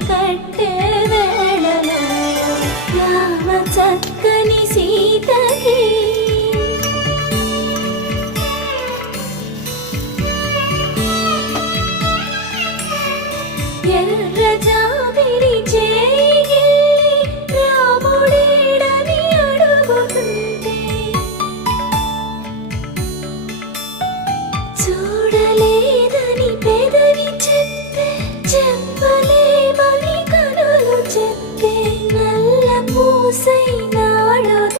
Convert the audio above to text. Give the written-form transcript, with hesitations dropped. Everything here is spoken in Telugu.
కట్టె వేళలో రామ చక్కని సీతకి ఎర్ర జాబిలి చేయి రాముడేడని అడుగుతుంటే చూడలే